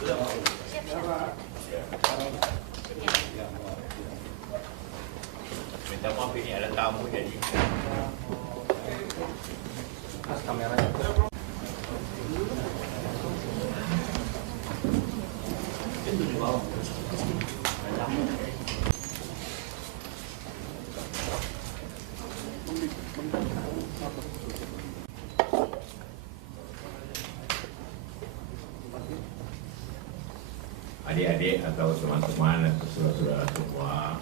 Minta maaf ini ada tamu jadi. Kameranya. Itu di bawah. Adik-adik atau teman-teman atau saudara-saudara semua,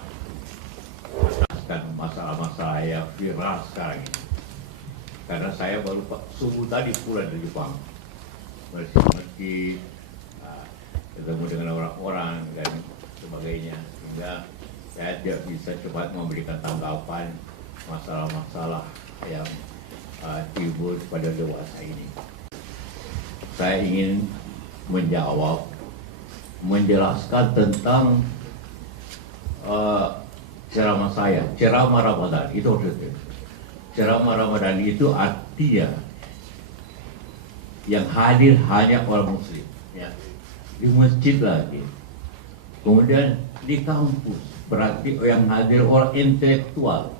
ataskan masalah-masalah yang viral sekarang ini. Karena saya baru subuh tadi pulang dari Jepang, bersih-bersih, ketemu dengan orang-orang dan sebagainya, sehingga saya tidak bisa cepat memberikan tanggapan masalah-masalah yang timbul pada dewasa ini. Saya ingin menjelaskan tentang ceramah saya, ceramah Ramadan itu maksudnya. Ceramah Ramadan itu artinya yang hadir hanya orang Muslim, ya. Di masjid lagi, kemudian di kampus berarti yang hadir orang intelektual.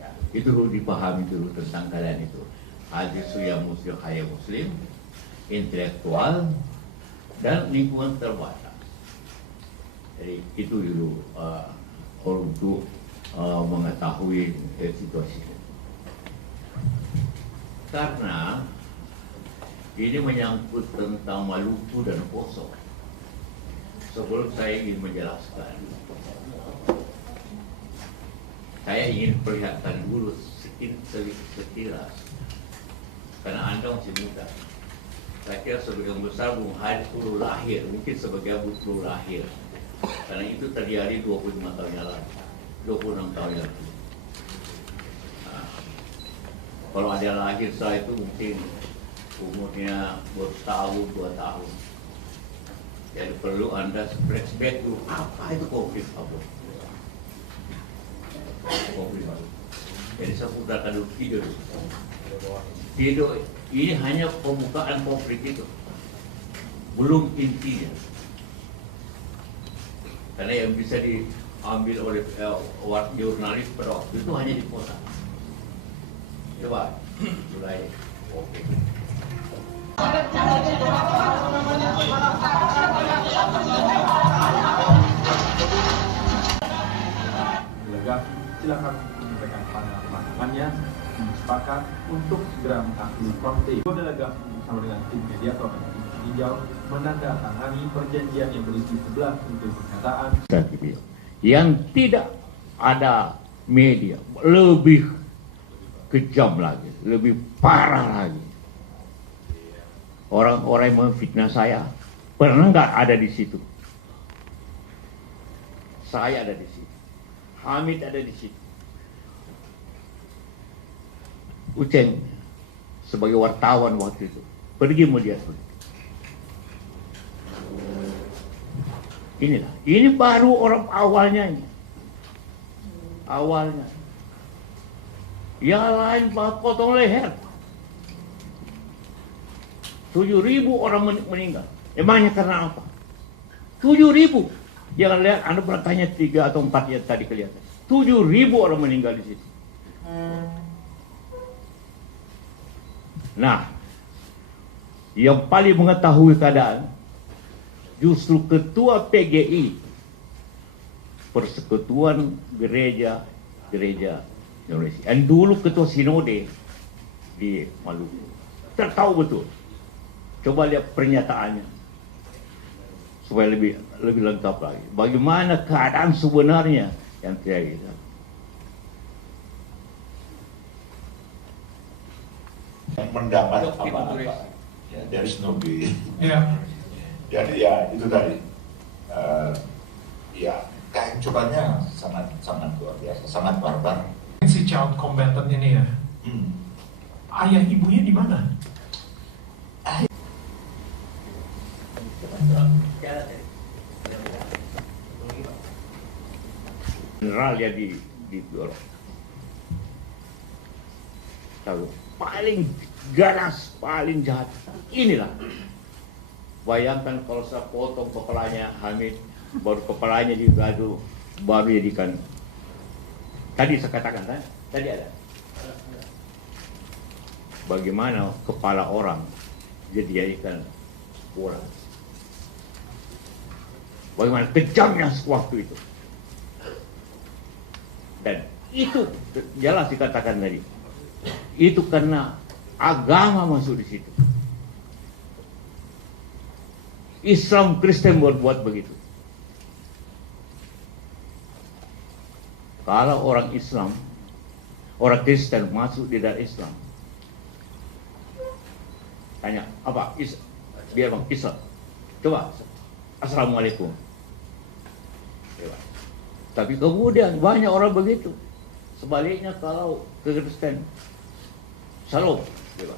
Ya, itu dulu dipahami dulu tentang kalian itu. Hadir yang Muslim, hanya Muslim, intelektual, dan lingkungan terbatas. Jadi itu dulu untuk mengetahui situasi. Karena ini menyangkut tentang Maluku dan Poso. Sebelum saya ingin menjelaskan, saya ingin perlihatkan dulu sekilas, karena Anda masih muda. Saya kira sebagian besar Bung Hadi dulu lahir, mungkin sebagian belum lahir. Karena itu terjadi 25 tahun yang lalu, 26 tahun yang lalu. Nah, kalau ada lahir setelah itu mungkin umurnya bertahun, 2 tahun. Jadi perlu Anda flashback dulu, apa itu konflik Papua? Konflik Papua. Jadi saya putarkan dulu video dulu. Video ini hanya pembukaan konflik itu, belum intinya. Karena yang bisa diambil oleh jurnalis pada waktu itu hanya di kota. Coba, mulai. Oke. Delegasi silakan menyampaikan pandangan teman-temannya, sepakat untuk segera mengakhiri konflik. Delegasi bersama dengan tim mediator hijau menandatangani perjanjian yang berisi 11 butir pernyataan yang tidak ada media, lebih kejam lagi, lebih parah lagi. Orang-orang yang memfitnah saya pernah nggak ada di situ? Saya ada di situ, Hamid ada di situ, Uceng sebagai wartawan waktu itu pergi melihat. Inilah, ini baru orang awalnya ini. Awalnya. Yang lain potong leher. 7.000 orang meninggal. Emangnya karena apa? 7.000. Jangan lihat, Anda pernah tanya 3 atau 4 yang tadi kelihatan. 7.000 orang meninggal di situ. Nah, yang paling mengetahui keadaan justru ketua PGI, Persekutuan Gereja Indonesia, yang dulu ketua sinode di Maluku, tertahu betul. Coba lihat pernyataannya supaya lebih lengkap lagi. Bagaimana keadaan sebenarnya yang terjadi. Mendapat apa-apa dari Snoopy. Ya. Jadi ya itu tadi, ya kehancurannya sangat luar biasa, sangat barbar. Si child combatant ini ya, ayah ibunya di mana? General ya di tahu paling ganas, paling jahat. Inilah Bayangkan kalau saya potong kepalanya Hamid, baru kepalanya digadu, baru jadikan. Tadi saya katakan kan? Tadi ada. Bagaimana kepala orang dijadikan orang? Bagaimana kejamnya waktu itu? Dan itu jelas dikatakan tadi. Itu karena agama masuk di situ. Islam Kristen buat begitu. Kalau orang Islam, orang Kristen masuk di dalam Islam, tanya apa? Dia bang Islam. Coba, Assalamualaikum. Coba. Tapi kemudian banyak orang begitu. Sebaliknya kalau ke Kristen, Shalom. Coba.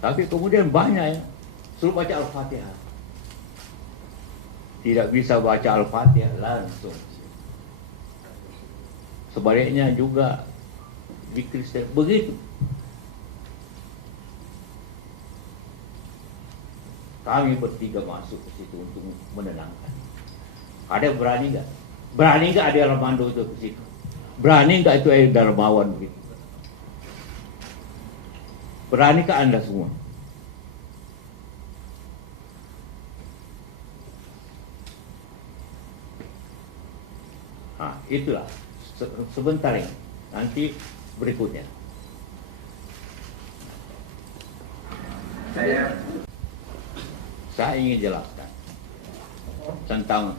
Tapi kemudian banyak ya, suruh baca Al-Fatihah. Tidak bisa baca Al-Fatihah langsung. Sebaliknya juga di Kristen begitu. Kami bertiga masuk ke situ untuk menenangkan. Ada berani nggak? Berani nggak ada Armando itu ke situ? Berani nggak itu Darmawan begitu? Berani ke Anda semua? Nah, itulah sebentar ini. Nanti berikutnya. Saya ingin jelaskan tentang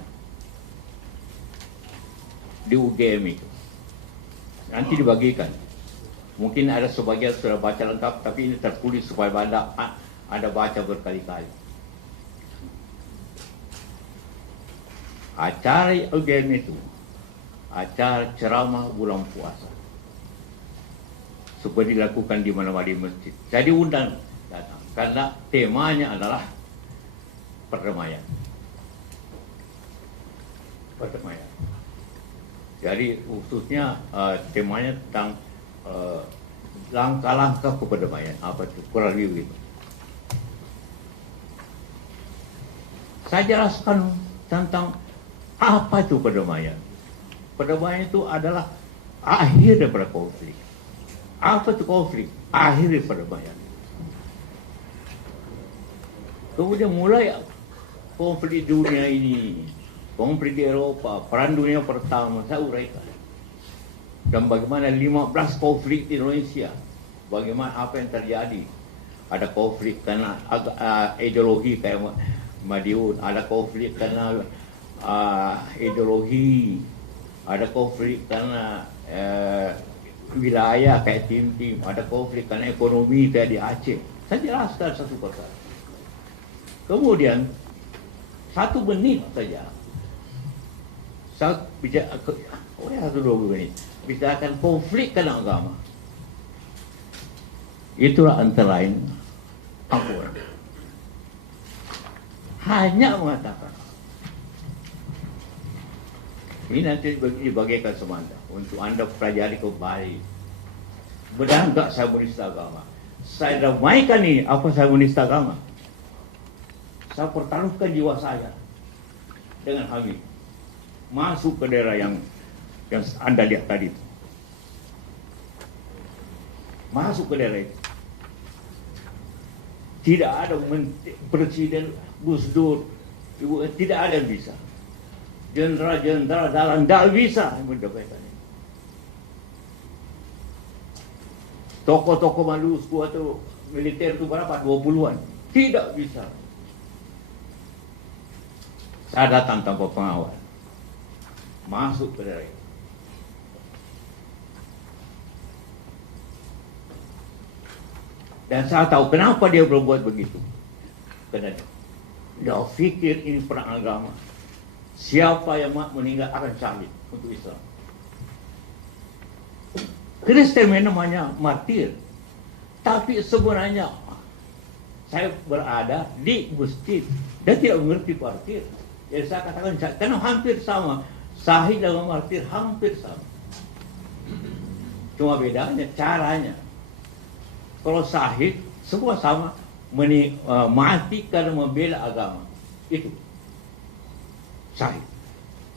di UGM itu. Nanti dibagikan. Mungkin ada sebagian sudah baca lengkap, tapi ini tertulis supaya Anda baca berkali-kali. Acara UGM itu acara ceramah bulan puasa, seperti dilakukan di mana-mana di masjid. Saya diundang datang karena temanya adalah perdamaian. Perdamaian. Jadi khususnya temanya tentang langkah-langkah keperdamaian. Apa itu? Kurang lebih begitu. Saya jelaskan tentang apa itu perdamaian. Perdamaian itu adalah akhir daripada konflik. Apa itu konflik? Akhir daripada perdamaian. Kemudian mulai konflik dunia ini, konflik di Eropa, Perang Dunia Pertama, saya uraikan. Dan bagaimana 15 konflik di Indonesia, bagaimana apa yang terjadi. Ada konflik karena ideologi kayak Madiun, ada konflik karena ideologi, ada konflik karena wilayah kayak Tim-Tim, ada konflik karena ekonomi kayak di Aceh. Saya jelaskan satu persatu. Kemudian 1 menit saja saya bicara, 1-2 menit bicarakan konflik karena agama. Itulah antara lain Al-Quran. Hanya mengatakan ini nanti dibagikan sama Anda untuk Anda pelajari kembali. Benar enggak saya menista agama? Saya damaikan ini apa saya menista agama? Saya pertaruhkan jiwa saya dengan Hamid masuk ke daerah yang Anda lihat tadi itu. Masuk ke daerah itu. Tidak ada presiden Gus Dur, tidak ada yang bisa. Jenderal-jenderal dalam tidak bisa mendapatkan. Tokoh-tokoh Maluku atau militer itu berapa? 20-an. Tidak bisa. Saya datang tanpa pengawal. Masuk ke daerah itu. Dan saya tahu kenapa dia berbuat begitu. Karena dia pikir ini perang agama. Siapa yang meninggal akan syahid untuk Islam. Kristen namanya martir. Tapi sebenarnya saya berada di masjid dan tidak mengerti martir. Jadi saya katakan karena hampir sama. Syahid dan martir hampir sama. Cuma bedanya caranya. Kalau syahid semua sama, mati karena membela agama. Itu syahid.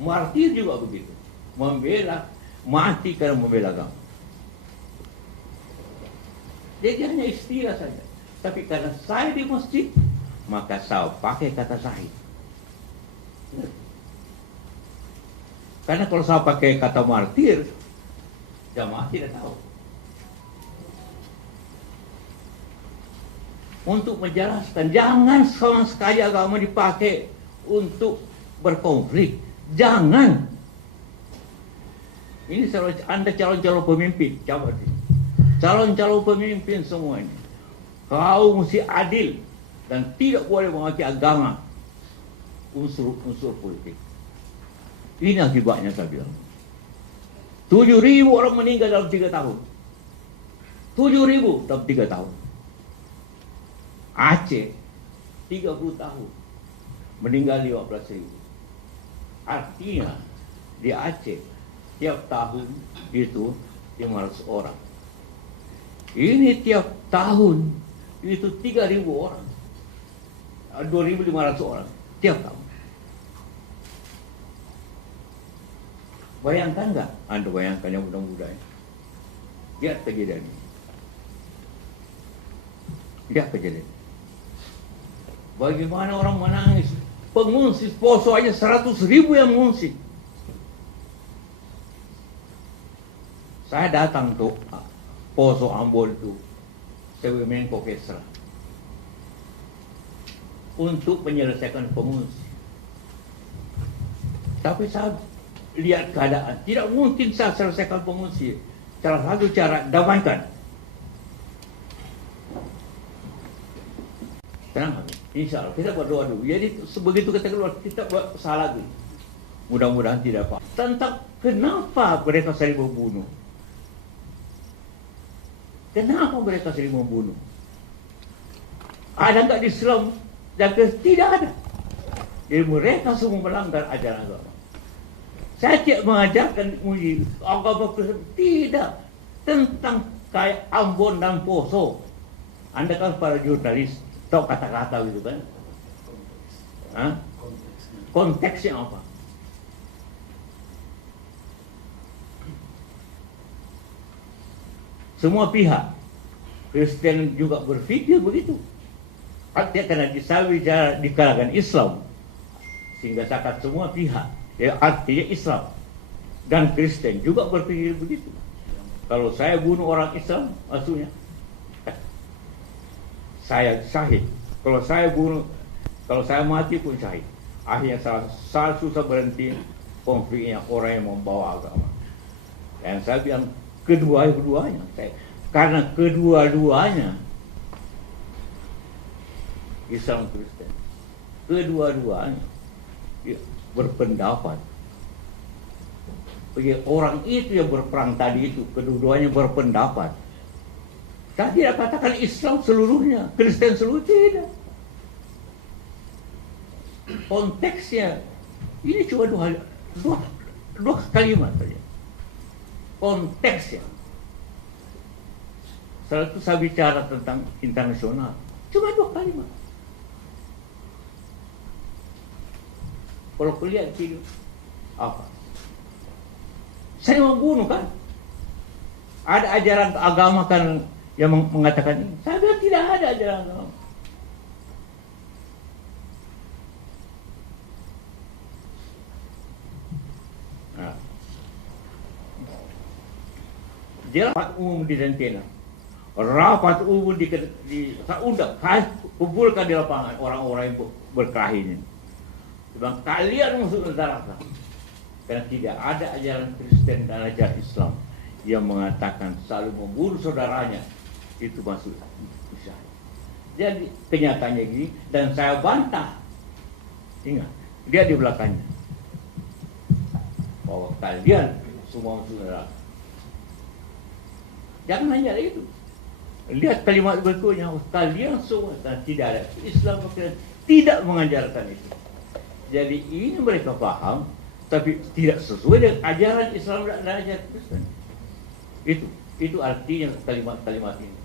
Martir juga begitu, mati karena membela agama. Jadi hanya istilah saja. Tapi karena saya di masjid, maka saya pakai kata syahid. Karena kalau saya pakai kata martir, jamaah tidak tahu. Untuk menjelaskan, jangan sama sekali agama dipakai untuk berkonflik. Jangan. Ini Anda calon-calon pemimpin, coba sih. Calon-calon pemimpin semua ini, kau mesti adil dan tidak boleh memakai agama unsur-unsur politik. Ini akibatnya saya bilang. 7.000 orang meninggal dalam 3 tahun. 7.000 dalam 3 tahun. Aceh 30 tahun meninggal 15.000. Artinya di Aceh tiap tahun itu 500 orang. Ini tiap tahun itu 3.000 orang, 2.500 orang tiap tahun. Bayangkan nggak? Anda bayangkan yang muda-muda ini. Lihat kejadian ini. Lihat kejadian ini. Bagaimana orang menangis. Pengungsi Poso aja 100.000 yang mengungsi. Saya datang tuh Poso Ambon itu sebagai Menko Kesra untuk menyelesaikan pengungsi. Tapi saya lihat keadaan, tidak mungkin saya selesaikan pengungsi. Salah satu cara damaikan. Tenang, insya Allah kita berdoa dulu. Jadi sebegitu kita keluar, kita salah lagi. Mudah-mudahan tidak apa. Tentang kenapa mereka saling membunuh. Kenapa mereka saling membunuh? Ada nggak di Islam? Tidak ada. Jadi mereka semua melanggar ajaran agama. Saya tidak mengajarkan agama Kristen, tidak. Tentang kayak Ambon dan Poso. Anda kan para jurnalis, tahu kata-kata gitu kan? Hah? Konteksnya apa? Semua pihak Kristen juga berpikir begitu. Artinya karena saya bicara di kalangan Islam, sehingga zakat semua pihak, ya artinya Islam dan Kristen juga berpikir begitu. Kalau saya bunuh orang Islam, maksudnya saya syahid. Kalau saya mati pun syahid. Akhirnya saya susah berhenti konfliknya orang yang membawa agama. Dan saya bilang keduanya, karena kedua-duanya Islam Kristen, kedua-duanya berpendapat. Bagi orang itu yang berperang tadi itu, kedua-duanya berpendapat. Saya tidak katakan Islam seluruhnya, Kristen seluruhnya, tidak. Konteksnya ini cuma dua kalimat saja. Konteksnya. Setelah itu saya bicara tentang internasional, cuma 2 kalimat. Kalau kuliah itu apa? Saya membunuh kan? Ada ajaran agama kan yang mengatakan ini? Saya bilang tidak ada ajaran agama. Nah, dia rapat umum di Dentena, rapat umum di saya undang, kumpulkan di lapangan orang-orang yang berkelahi ini. Bilang, kalian masuk neraka. Karena tidak ada ajaran Kristen dan ajaran Islam yang mengatakan selalu membunuh saudaranya itu masuk Islam. Jadi kenyataannya gini, dan saya bantah. Ingat, dia di belakangnya bahwa kalian semua masuk neraka. Jangan hanya itu. Lihat kalimat berikutnya, kalian semua, dan tidak ada Islam tidak mengajarkan itu. Jadi ini mereka paham, tapi tidak sesuai dengan ajaran Islam dan ajaran Kristen. Itu artinya kalimat-kalimat ini.